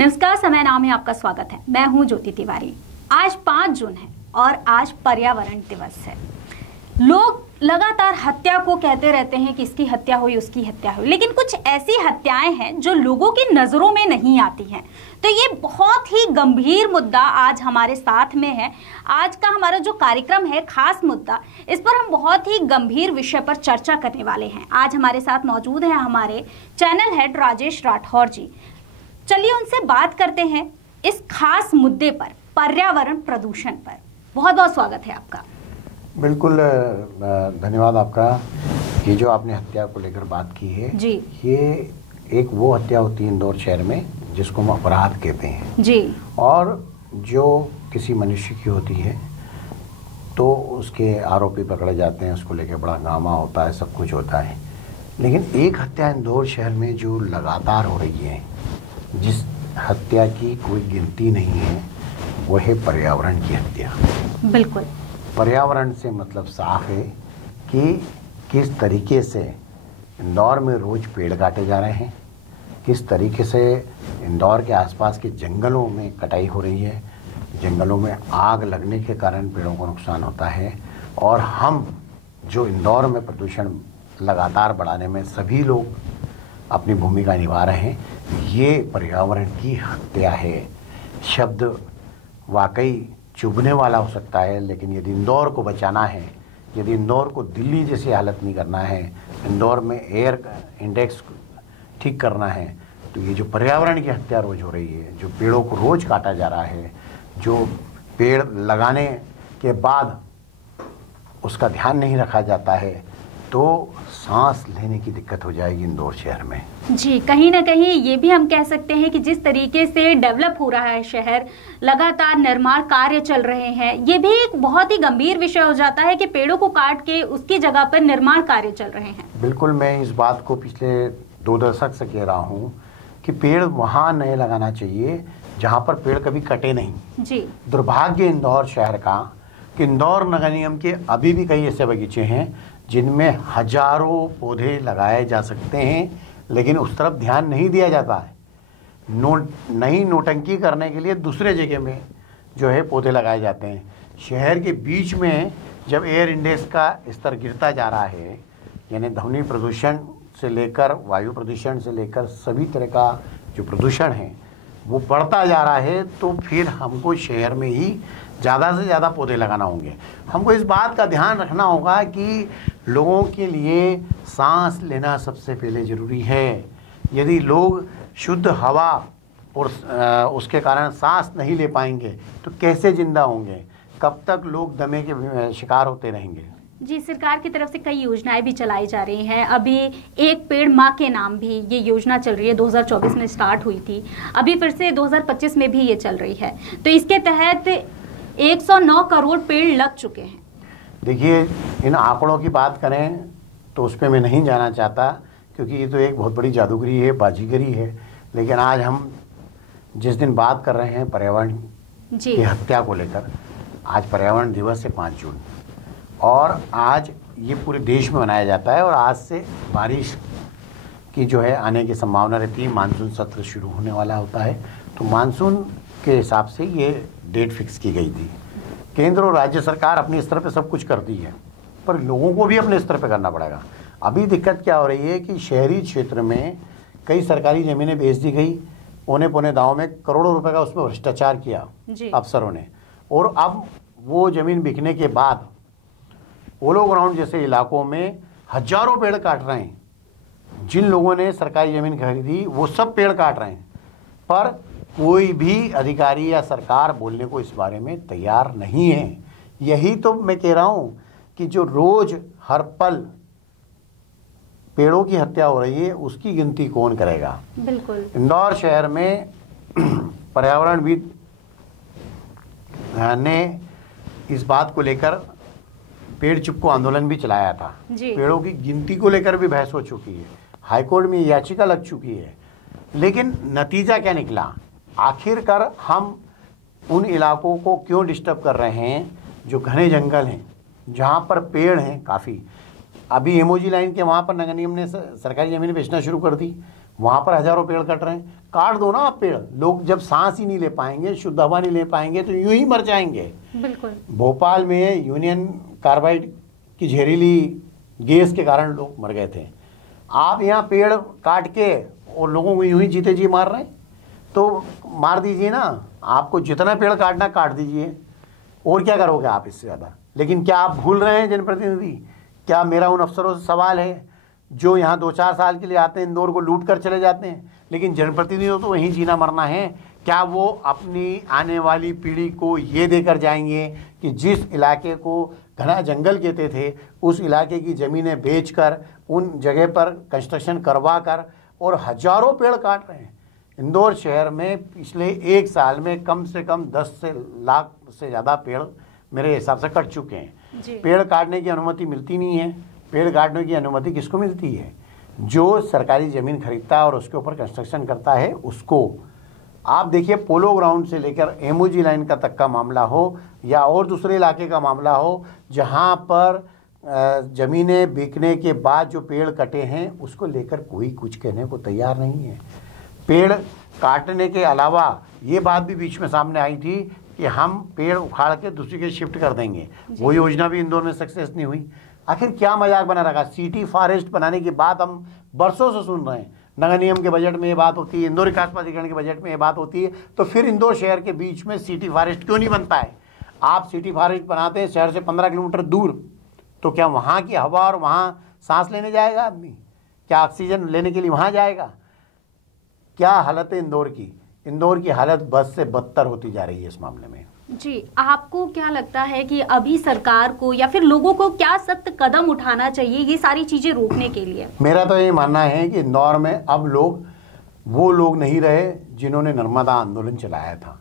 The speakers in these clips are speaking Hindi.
नमस्कार, समय नाम है आपका स्वागत है। मैं हूं ज्योति तिवारी। आज 5 जून है और आज पर्यावरण दिवस है। लोग लगातार हत्या को कहते रहते हैं कि इसकी हत्या हुई, उसकी हत्या हुई, लेकिन कुछ ऐसी हत्याएं हैं जो लोगों की नजरों में नहीं आती हैं। तो ये बहुत ही गंभीर मुद्दा आज हमारे साथ में है। आज का हमारा जो कार्यक्रम है, खास मुद्दा, इस पर हम बहुत ही गंभीर विषय पर चर्चा करने वाले हैं। आज हमारे साथ मौजूद हैं हमारे चैनल हेड राजेश राठौर जी। चलिए उनसे बात करते हैं इस खास मुद्दे पर, पर्यावरण प्रदूषण पर। बहुत बहुत स्वागत है आपका। बिल्कुल, धन्यवाद आपका। ये जो आपने हत्या को लेकर बात की है जी, ये एक वो हत्या होती है इंदौर शहर में जिसको हम अपराध कहते हैं जी। और जो किसी मनुष्य की होती है तो उसके आरोपी पकड़े जाते हैं, उसको लेकर बड़ा हंगामा होता है, सब कुछ होता है। लेकिन एक हत्या इंदौर शहर में जो लगातार हो रही है, जिस हत्या की कोई गिनती नहीं है, वो है पर्यावरण की हत्या। बिल्कुल। पर्यावरण से मतलब साफ है कि किस तरीके से इंदौर में रोज पेड़ काटे जा रहे हैं, किस तरीके से इंदौर के आसपास के जंगलों में कटाई हो रही है, जंगलों में आग लगने के कारण पेड़ों को नुकसान होता है। और हम जो इंदौर में प्रदूषण लगातार बढ़ाने में सभी लोग अपनी भूमिका निभा रहे हैं, ये पर्यावरण की हत्या है। शब्द वाकई चुभने वाला हो सकता है, लेकिन यदि इंदौर को बचाना है, यदि इंदौर को दिल्ली जैसी हालत नहीं करना है, इंदौर में एयर इंडेक्स ठीक करना है, तो ये जो पर्यावरण की हत्या रोज़ हो रही है, जो पेड़ों को रोज़ काटा जा रहा है, जो पेड़ लगाने के बाद उसका ध्यान नहीं रखा जाता है, तो सांस लेने की दिक्कत हो जाएगी इंदौर शहर में। जी, कहीं ना कहीं ये भी हम कह सकते हैं कि जिस तरीके से डेवलप हो रहा है शहर, लगातार निर्माण कार्य चल रहे हैं, ये भी एक बहुत ही गंभीर विषय हो जाता है कि पेड़ों को काट के उसकी जगह पर निर्माण कार्य चल रहे हैं। बिल्कुल, मैं इस बात को पिछले 2 दशक से कह रहा हूँ कि पेड़ वहाँ नए लगाना चाहिए जहाँ पर पेड़ कभी कटे नहीं। जी। दुर्भाग्य इंदौर शहर का कि इंदौर नगर निगम के अभी भी कई ऐसे बगीचे हैं जिनमें हजारों पौधे लगाए जा सकते हैं, लेकिन उस तरफ ध्यान नहीं दिया जाता है। नई नोटंकी करने के लिए दूसरे जगह में जो है पौधे लगाए जाते हैं। शहर के बीच में जब एयर इंडेक्स का स्तर गिरता जा रहा है, यानी ध्वनि प्रदूषण से लेकर वायु प्रदूषण से लेकर सभी तरह का जो प्रदूषण है वो बढ़ता जा रहा है, तो फिर हमको शहर में ही ज़्यादा से ज़्यादा पौधे लगाना होंगे। हमको इस बात का ध्यान रखना होगा कि लोगों के लिए सांस लेना सबसे पहले ज़रूरी है। यदि लोग शुद्ध हवा और उसके कारण सांस नहीं ले पाएंगे तो कैसे ज़िंदा होंगे? कब तक लोग दमे के शिकार होते रहेंगे? जी, सरकार की तरफ से कई योजनाएं भी चलाई जा रही हैं। अभी एक पेड़ माँ के नाम भी ये योजना चल रही है, 2024 में स्टार्ट हुई थी, अभी फिर से 2025 में भी ये चल रही है। तो इसके तहत 109 करोड़ पेड़ लग चुके हैं। देखिए, इन आंकड़ों की बात करें तो उस पर मैं नहीं जाना चाहता, क्योंकि ये तो एक बहुत बड़ी जादूगरी है, बाजीगरी है। लेकिन आज हम जिस दिन बात कर रहे हैं पर्यावरण की हत्या को लेकर, आज पर्यावरण दिवस है 5 जून, और आज ये पूरे देश में मनाया जाता है। और आज से बारिश की जो है आने की संभावना रहती है, मानसून सत्र शुरू होने वाला होता है। तो मानसून के हिसाब से ये डेट फिक्स की गई थी। केंद्र और राज्य सरकार अपने स्तर पे सब कुछ करती है, पर लोगों को भी अपने स्तर पे करना पड़ेगा। अभी दिक्कत क्या हो रही है कि शहरी क्षेत्र में कई सरकारी ज़मीनें बेच दी गई, पौने पौने दाव में करोड़ों रुपए का उसमें भ्रष्टाचार किया अफसरों ने। और अब वो ज़मीन बिकने के बाद पोलो ग्राउंड जैसे इलाकों में हजारों पेड़ काट रहे हैं। जिन लोगों ने सरकारी ज़मीन खरीदी वो सब पेड़ काट रहे हैं, पर कोई भी अधिकारी या सरकार बोलने को इस बारे में तैयार नहीं है। यही तो मैं कह रहा हूँ कि जो रोज़ हर पल पेड़ों की हत्या हो रही है, उसकी गिनती कौन करेगा? बिल्कुल। इंदौर शहर में पर्यावरणविद ने इस बात को लेकर पेड़ चुपको आंदोलन भी चलाया था। पेड़ों की गिनती को लेकर भी बहस हो चुकी है, हाईकोर्ट में याचिका लग चुकी है। लेकिन नतीजा क्या निकला? आखिरकार हम उन इलाकों को क्यों डिस्टर्ब कर रहे हैं जो घने जंगल हैं, जहाँ पर पेड़ हैं काफ़ी। अभी एमओजी लाइन के वहाँ पर नगर निगम ने सरकारी ज़मीन बेचना शुरू कर दी। वहाँ पर हजारों पेड़ कट रहे हैं। काट दो ना आप पेड़, लोग जब सांस ही नहीं ले पाएंगे, शुद्ध हवा नहीं ले पाएंगे तो यूं ही मर जाएंगे। बिल्कुल। भोपाल में यूनियन कार्बाइड की जहरीली गैस के कारण लोग मर गए थे। आप यहाँ पेड़ काट के और लोगों को यूं ही जीते जी मार रहे हैं, तो मार दीजिए ना, आपको जितना पेड़ काटना काट दीजिए, और क्या करोगे आप इससे ज़्यादा। लेकिन क्या आप भूल रहे हैं जनप्रतिनिधि? क्या मेरा उन अफसरों से सवाल है जो यहाँ 2-4 साल के लिए आते हैं, इंदौर को लूट कर चले जाते हैं, लेकिन जनप्रतिनिधियों तो वहीं जीना मरना है। क्या वो अपनी आने वाली पीढ़ी को ये देकर जाएंगे कि जिस इलाके को घना जंगल कहते थे, उस इलाके की ज़मीनें बेचकर उन जगह पर कंस्ट्रक्शन करवा कर और हजारों पेड़ काट रहे हैं। इंदौर शहर में पिछले 1 साल में कम से कम 10 लाख से ज़्यादा पेड़ मेरे हिसाब से कट चुके हैं। पेड़ काटने की अनुमति मिलती नहीं है। पेड़ काटने की अनुमति किसको मिलती है? जो सरकारी ज़मीन खरीदता है और उसके ऊपर कंस्ट्रक्शन करता है उसको। आप देखिए, पोलो ग्राउंड से लेकर एमओजी लाइन का तक का मामला हो या और दूसरे इलाके का मामला हो, जहाँ पर ज़मीनें बिकने के बाद जो पेड़ कटे हैं उसको लेकर कोई कुछ कहने को तैयार नहीं है। पेड़ काटने के अलावा ये बात भी बीच में सामने आई थी कि हम पेड़ उखाड़ के दूसरी के शिफ्ट कर देंगे, वो योजना भी इंदौर में सक्सेस नहीं हुई। आखिर क्या मजाक बना रखा? सिटी फॉरेस्ट बनाने की बात हम बरसों से सुन रहे हैं। नगर निगम के बजट में ये बात होती है, इंदौर विकास प्राधिकरण के बजट में ये बात होती है, तो फिर इंदौर शहर के बीच में सिटी फॉरेस्ट क्यों नहीं बनता है? आप सिटी फॉरेस्ट बनाते हैं शहर से 15 किलोमीटर दूर, तो क्या वहाँ की हवा और वहाँ सांस लेने जाएगा आदमी? क्या ऑक्सीजन लेने के लिए वहाँ जाएगा? क्या हालत है इंदौर की? इंदौर की हालत बद से बदतर होती जा रही है इस मामले में। जी, आपको क्या लगता है कि अभी सरकार को या फिर लोगों को क्या सख्त कदम उठाना चाहिए ये सारी चीजें रोकने के लिए? मेरा तो ये मानना है कि इंदौर में अब लोग वो लोग नहीं रहे जिन्होंने नर्मदा आंदोलन चलाया था,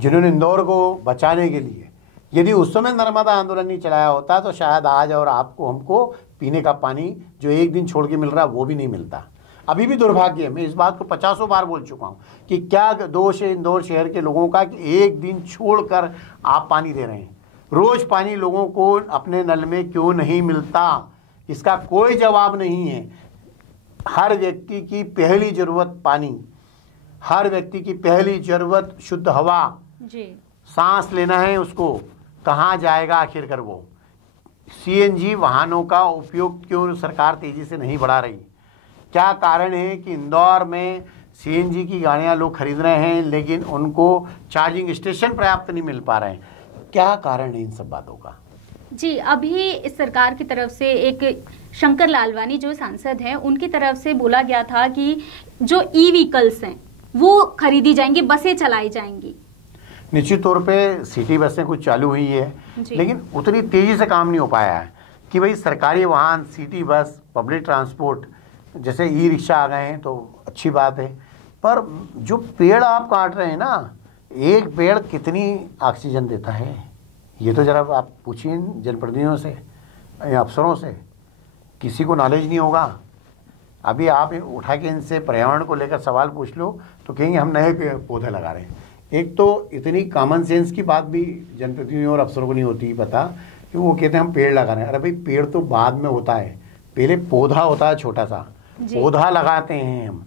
जिन्होंने इंदौर को बचाने के लिए। यदि उस समय नर्मदा आंदोलन नहीं चलाया होता तो शायद आज और आपको हमको पीने का पानी जो एक दिन छोड़ के मिल रहा है वो भी नहीं मिलता। अभी भी दुर्भाग्य है, मैं इस बात को 50 बार बोल चुका हूँ कि क्या दोष है इंदौर शहर के लोगों का कि एक दिन छोड़कर आप पानी दे रहे हैं। रोज़ पानी लोगों को अपने नल में क्यों नहीं मिलता, इसका कोई जवाब नहीं है। हर व्यक्ति की पहली ज़रूरत पानी, हर व्यक्ति की पहली ज़रूरत शुद्ध हवा जी, सांस लेना है उसको, कहाँ जाएगा आखिरकार वो? सीएनजी वाहनों का उपयोग क्यों सरकार तेज़ी से नहीं बढ़ा रही? क्या कारण है कि इंदौर में सीएनजी की गाड़ियां लोग खरीद रहे हैं लेकिन उनको चार्जिंग स्टेशन पर्याप्त नहीं मिल पा रहे हैं? क्या कारण है इन सब बातों का? जी, अभी इस सरकार की तरफ से एक शंकर लालवानी जो सांसद हैं उनकी तरफ से बोला गया था कि जो ई व्हीकल्स हैं वो खरीदी जाएंगी, बसें चलाई जाएंगी। निश्चित तौर पे सिटी बसें कुछ चालू हुई है लेकिन उतनी तेज़ी से काम नहीं हो पाया है कि भाई सरकारी वाहन, सिटी बस, पब्लिक ट्रांसपोर्ट, जैसे ई रिक्शा आ गए हैं तो अच्छी बात है। पर जो पेड़ आप काट रहे हैं ना, एक पेड़ कितनी ऑक्सीजन देता है ये तो ज़रा आप पूछिए जनप्रतिनिधियों से, अफसरों से, किसी को नॉलेज नहीं होगा। अभी आप उठा के इनसे पर्यावरण को लेकर सवाल पूछ लो तो कहेंगे हम नए पौधे लगा रहे हैं। एक तो इतनी कॉमन सेंस की बात भी जनप्रतिनिधियों और अफसरों को नहीं होती पता कि वो कहते हैं हम पेड़ लगा रहे हैं। अरे भाई, पेड़ तो बाद में होता है, पहले पौधा होता है, छोटा सा पौधा लगाते हैं हम।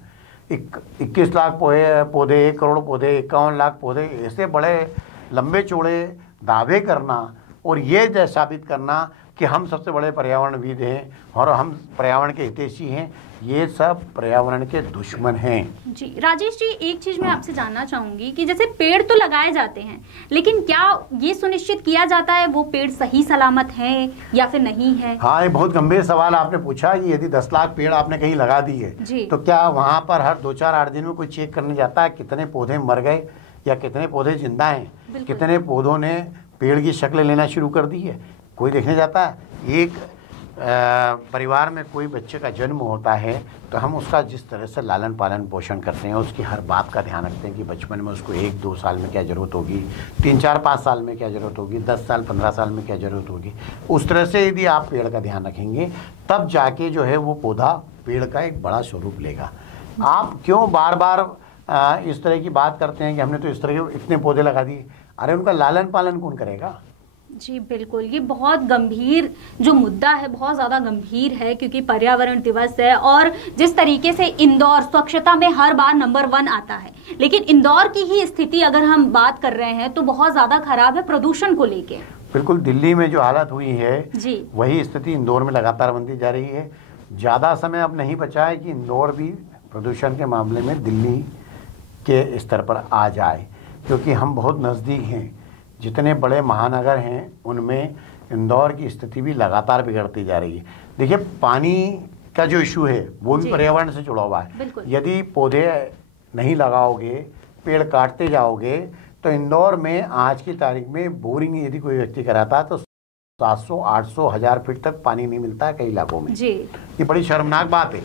21 लाख पौधे, 1 करोड़ पौधे, 51 लाख पौधे, ऐसे बड़े लंबे चौड़े दावे करना और ये साबित करना कि हम सबसे बड़े पर्यावरणविद हैं और हम पर्यावरण के हितैषी हैं, ये सब पर्यावरण के दुश्मन हैं। जी राजेश जी, एक चीज मैं आपसे जानना चाहूंगी कि जैसे पेड़ तो लगाए जाते हैं लेकिन क्या ये सुनिश्चित किया जाता है वो पेड़ सही सलामत हैं या फिर नहीं है? हाँ, ये बहुत गंभीर सवाल आपने पूछा कि यदि 10 लाख पेड़ आपने कहीं लगा दिए तो क्या वहाँ पर हर 2-4-8 दिन में कोई चेक करने जाता है कितने पौधे मर गए या कितने पौधे जिंदा हैं, कितने पौधों ने पेड़ की शक्ल लेना शुरू कर दी है? कोई देखने जाता है? एक परिवार में कोई बच्चे का जन्म होता है तो हम उसका जिस तरह से लालन पालन पोषण करते हैं, उसकी हर बात का ध्यान रखते हैं कि बचपन में उसको 1-2 साल में क्या ज़रूरत होगी, 3-4-5 साल में क्या ज़रूरत होगी, 10 साल 15 साल में क्या ज़रूरत होगी। उस तरह से यदि आप पेड़ का ध्यान रखेंगे तब जाके जो है वो पौधा पेड़ का एक बड़ा स्वरूप लेगा। आप क्यों बार बार इस तरह की बात करते हैं कि हमने तो इस तरह के इतने पौधे लगा दिए? अरे उनका लालन पालन कौन करेगा? जी बिल्कुल, ये बहुत गंभीर जो मुद्दा है, बहुत ज़्यादा गंभीर है, क्योंकि पर्यावरण दिवस है और जिस तरीके से इंदौर स्वच्छता में हर बार नंबर 1 आता है, लेकिन इंदौर की ही स्थिति अगर हम बात कर रहे हैं तो बहुत ज़्यादा खराब है प्रदूषण को लेके। बिल्कुल, दिल्ली में जो हालत हुई है जी, वही स्थिति इंदौर में लगातार बनती जा रही है। ज़्यादा समय अब नहीं बचा है कि इंदौर भी प्रदूषण के मामले में दिल्ली के स्तर पर आ जाए, क्योंकि हम बहुत नज़दीक हैं। जितने बड़े महानगर हैं उनमें इंदौर की स्थिति भी लगातार बिगड़ती जा रही है। देखिए, पानी का जो इशू है वो भी पर्यावरण से जुड़ा हुआ है। यदि पौधे नहीं लगाओगे, पेड़ काटते जाओगे, तो इंदौर में आज की तारीख में बोरिंग यदि कोई व्यक्ति कराता तो 700, 800, 1000 फीट तक पानी नहीं मिलता है कई इलाकों में जी। ये बड़ी शर्मनाक बात है।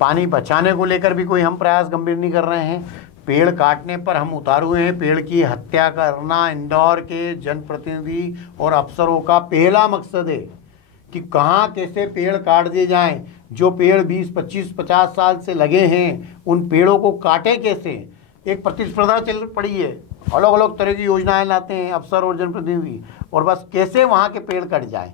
पानी बचाने को लेकर भी कोई हम प्रयास गंभीर नहीं कर रहे हैं। पेड़ काटने पर हम उतारू हैं। पेड़ की हत्या करना इंदौर के जनप्रतिनिधि और अफसरों का पहला मकसद है कि कहाँ कैसे पेड़ काट दिए जाएं। जो पेड़ 20, 25, 50 साल से लगे हैं उन पेड़ों को काटे कैसे। एक प्रतिस्पर्धा चल पड़ी है, अलग अलग तरह की योजनाएं लाते हैं अफसर और जनप्रतिनिधि, और बस कैसे वहाँ के पेड़ कट जाएं।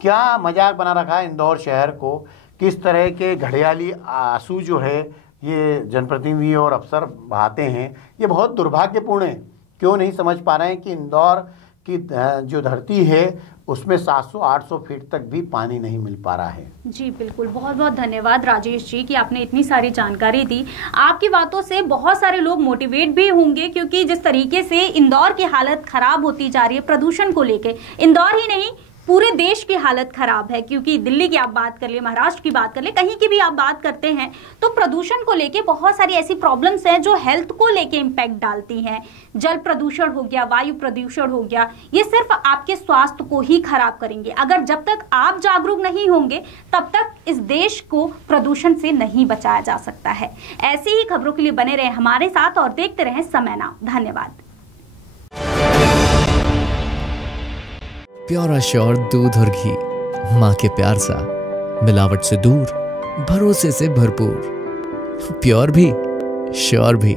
क्या मजाक बना रखा है इंदौर शहर को। किस तरह के घड़ियाली आंसू जो है ये जनप्रतिनिधि और अफसर बहाते हैं, ये बहुत दुर्भाग्यपूर्ण है। क्यों नहीं समझ पा रहे हैं कि इंदौर की जो धरती है उसमें 700-800 फीट तक भी पानी नहीं मिल पा रहा है। जी बिल्कुल, बहुत बहुत धन्यवाद राजेश जी कि आपने इतनी सारी जानकारी दी। आपकी बातों से बहुत सारे लोग मोटिवेट भी होंगे, क्योंकि जिस तरीके से इंदौर की हालत खराब होती जा रही है प्रदूषण को लेके, इंदौर ही नहीं पूरे देश की हालत खराब है। क्योंकि दिल्ली की आप बात कर ले, महाराष्ट्र की बात कर ले, कहीं की भी आप बात करते हैं तो प्रदूषण को लेके बहुत सारी ऐसी प्रॉब्लम्स हैं जो हेल्थ को लेके इम्पैक्ट डालती हैं। जल प्रदूषण हो गया, वायु प्रदूषण हो गया, ये सिर्फ आपके स्वास्थ्य को ही खराब करेंगे। अगर जब तक आप जागरूक नहीं होंगे तब तक इस देश को प्रदूषण से नहीं बचाया जा सकता है। ऐसी ही खबरों के लिए बने रहे हमारे साथ और देखते रहें समय नाउ। धन्यवाद। प्योर श्योर दूध और घी, माँ के प्यार सा, मिलावट से दूर, भरोसे से भरपूर, प्योर भी श्योर भी।